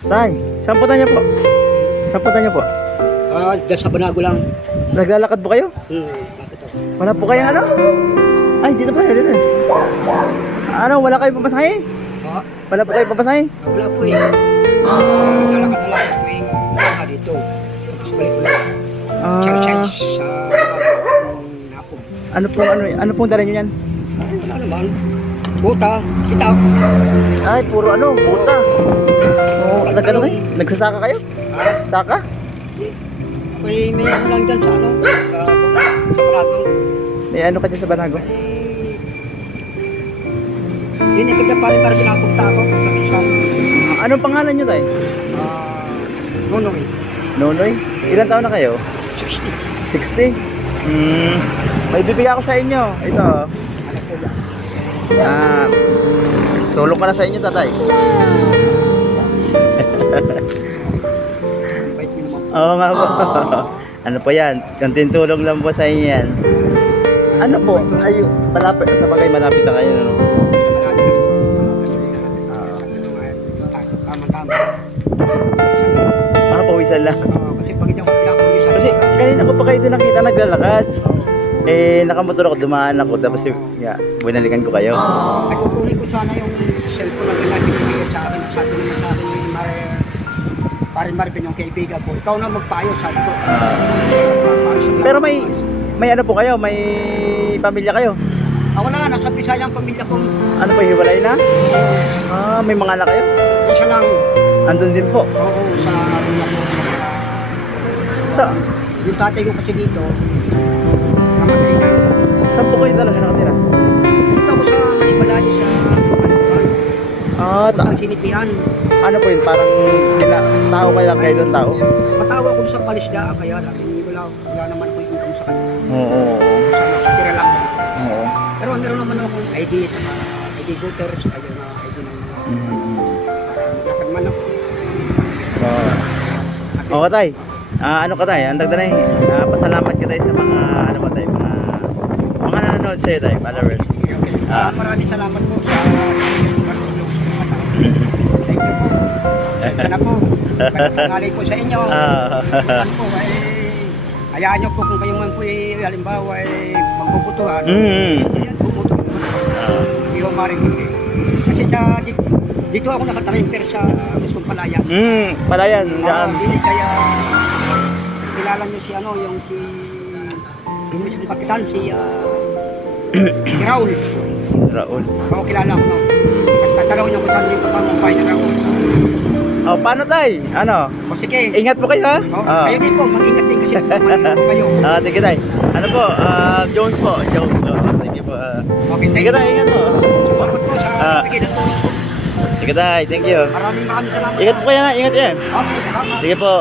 Tay, samputan niyo po. Samputan niyo po. Ah, uh, sa Banago lang. Naglalakad po kayo? Hmm, bakit ako? Wala po kayong ano? Ay, dito pa, dito. Ano, wala kayong papasahe? Ah, Wala po kayong papasahe? wala po eh. Ah, lalakad na lang ako eh. Wala dito. Tapos balik ko lang. Ah, Church sa ano po, ano, ano pong dala niyo yan? Wala naman. Buta, sitaw. Ay, puro ano, puta. Oh, nagano kayo? Nagsasaka kayo? Saka? may may ano lang dyan sa ano, sa sa. May ano ka dyan sa Banago? Yun yung kaya pare para pinapunta ako. Anong pangalan niyo, tay? Ah, Nonoy. Nonoy? Ilan taon na kayo? 60. 60? Hmm. May bibigyan ako sa inyo. Ito. Ah, tulong ko na sa inyo, tatay. Oo nga po. ano po yan? Kanting tulong lang po sa inyo yan. Ano po? Ay, malapit. Sa bagay, malapit na kayo. No? Tama-tama. Ah, pawisan lang. Pinapawisan. Kasi kanina ko pa kayo doon nakita naglalakad. Eh, nakamotor ako, dumaan ako. Tapos, yeah, binalikan ko kayo. Ay, kukunin ko sana yung cellphone na pinagpipigil sa akin. Sabi naman sa akin yung Mare, parin Marvin, yung kaibigan ko. Ikaw na magpayo, sabi ko. Ah. Pero may, may ano po kayo? May pamilya kayo? Ako na nga, nasa Bisaya ang pamilya ko. Ano po, hiwalay na? Ah, may mga anak kayo? Isa lang. Andun din po. Oo, sa ano ko. Sa, Yung tatay ko kasi dito, namatay na. saan po kayo talaga nakatira? Dito ako sa Manibalay, sa. Ah, ta- Ang sinipihan. ano po yun? Parang kina, tao kayo lang kayo doon, tao? Patawa ko sa palisda, kaya lang, hindi ko lang, wala naman ko income sa kanila. Oo, Sa nakatira lang. oo. Pero meron naman akong ID, saka ID voters, ayun na ID ng mga Mm. lakad man ako. Oo. Oo, tay. Ah, ano ka tay? Ang dagdanay. Ah, pasalamat ka tay sa mga ano ba tay, mga mga nanonood sa iyo tay, followers. Ah, maraming salamat po sa marunong sa mga tao. Thank you po. Sensya na po. Pangalay po sa inyo. Ah. Ano po, ay, hayaan nyo po kung kayo man po, eh, halimbawa, ay magbubutuhan. Mm. Ayan, bumuto po. Ah. Hindi ko maring hindi. Kasi sa, dito, dito ako nakatarimper sa Luzon Palaya. Mm, palayan, Oo, dyan. hindi kaya kilala niyo si ano, yung si yung mismong kapitan, si ah, si Raul. Raul. Oo, kilala ko no. Kasi tatanungin niyo kung saan dito pa ni Raul. Oh, paano tay? Ano? O sige. Ingat po kayo ha? Oh, Ah. Kayo din po, mag-ingat din kasi mag-ingat po kayo. Ah, thank you tay. Ano po? Ah, Jones po. Jones. Oh, thank you po. Ah, Okay, thank you tay, ingat po. Salamat po sa ng tulong po. You tay, thank you. Maraming maraming salamat. Ingat po kayo ha, ingat yan. Okay, salamat. Sige po.